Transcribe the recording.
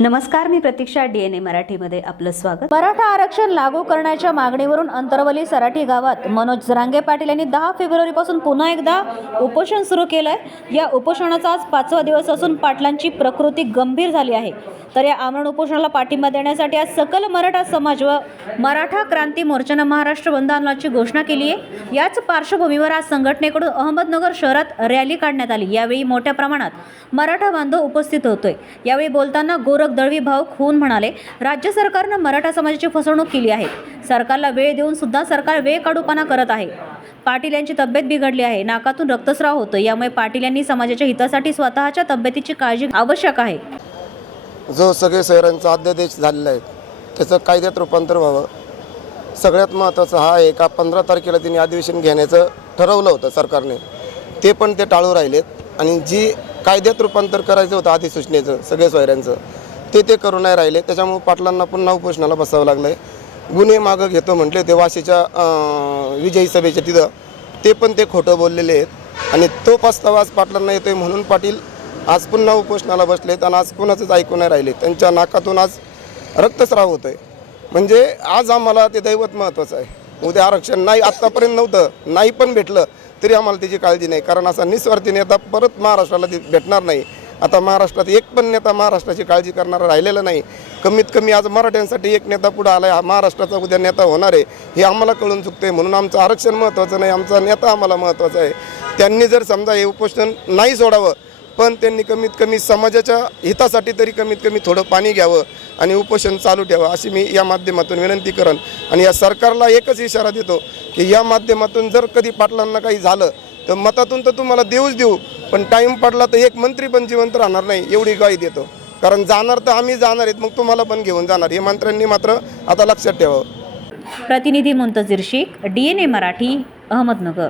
नमस्कार मी प्रतीक्षा D N ए मराठीमध्ये आपलं स्वागत. मराठा आरक्षण लागू करण्याच्या मागणीवरून अंतरवली सराठी गावात मनोज रांगे पाटील यांनी दहा फेब्रुवारीपासून पुन्हा एकदा उपोषण सुरू केलंय. या उपोषणाचा आज पाचवा दिवस असून पाटलांची प्रकृती गंभीर झाली आहे. तर या आमरण उपोषणाला पाठिंबा देण्यासाठी आज सकल मराठा समाज व मराठा क्रांती मोर्चानं महाराष्ट्र बंद आंदोलनाची घोषणा केली आहे. याच पार्श्वभूमीवर आज संघटनेकडून अहमदनगर शहरात रॅली काढण्यात आली. यावेळी मोठ्या प्रमाणात मराठा बांधव उपस्थित होतोय. यावेळी बोलताना गोर दळवी भाऊ खून म्हणाले. राज्य सरकारनं मराठा समाजाची फसवणूक केली आहे. सरकारला वेळ देऊन सुद्धा सरकार वेळ काढूपणा करत आहे. पाटील यांची तब्येत बिघडली आहे. नाकातून रक्तस्राव होतो यामुळे पाटील यांनी समाजाच्या हितासाठी स्वतःच्या तब्येतीची काळजी आवश्यक आहे. जो सगळे शहरांचा अध्यादेश झालेला आहे त्याचं कायद्यात रूपांतर व्हावं. सगळ्यात महत्त्वाचं हा आहे का पंधरा तारखेला त्यांनी अधिवेशन घेण्याचं ठरवलं होतं सरकारने. ते पण ते टाळू राहिलेत. आणि जी कायद्यात रूपांतर करायचं होतं अधिसूचनेचं सगळे सोयऱ्यांचं ते ते करू नाही राहिले. त्याच्यामुळे पाटलांना पुन्हा उपोषणाला बसावं लागलं आहे गुन्हे मागं घेतो म्हटले ते वाशीच्या विजयी सभेच्या तिथं. ते पण ते खोटं बोललेले आहेत. आणि तो पस्तावा आज पाटलांना येतोय म्हणून पाटील आज पुन्हा उपोषणाला बसलेत आणि आज कुणाचंच ऐकू नाही राहिले. त्यांच्या नाकातून आज रक्तस्राव आहे म्हणजे आज आम्हाला ते दैवत महत्त्वाचं आहे. उद्या आरक्षण नाही आत्तापर्यंत नव्हतं. नाही पण भेटलं तरी आम्हाला त्याची काळजी नाही. कारण असा निस्वार्थी नेता परत महाराष्ट्राला भेटणार नाही. आता महाराष्ट्रात एक पण नेता महाराष्ट्राची काळजी करणारा राहिलेला नाही. कमीत कमी आज मराठ्यांसाठी एक नेता पुढे आला आहे हा महाराष्ट्राचा उद्या नेता होणार आहे. हे आम्हाला कळून चुकते म्हणून आमचं आरक्षण महत्त्वाचं नाही. आमचा नेता आम्हाला महत्त्वाचा आहे. त्यांनी जर समजा हे उपोषण नाही सोडावं पण त्यांनी कमीत कमी समाजाच्या हितासाठी तरी कमीत कमी थोडं पाणी घ्यावं आणि उपोषण चालू ठेवावं अशी मी या माध्यमातून विनंती करेन. आणि या सरकारला एकच इशारा देतो की या माध्यमातून जर कधी पाटलांना काही झालं तर मतातून तर तुम्हाला देऊच देऊ. पण टाईम पडला तर एक मंत्री पण जिवंत राहणार नाही एवढी ग्वाही देतो. कारण जाणार तर आम्ही जाणार आहेत मग तुम्हाला पण घेऊन जाणार. हे मंत्र्यांनी मात्र आता लक्षात ठेवावं. प्रतिनिधी Muntazir Shaikh D N A Marathi Ahmednagar.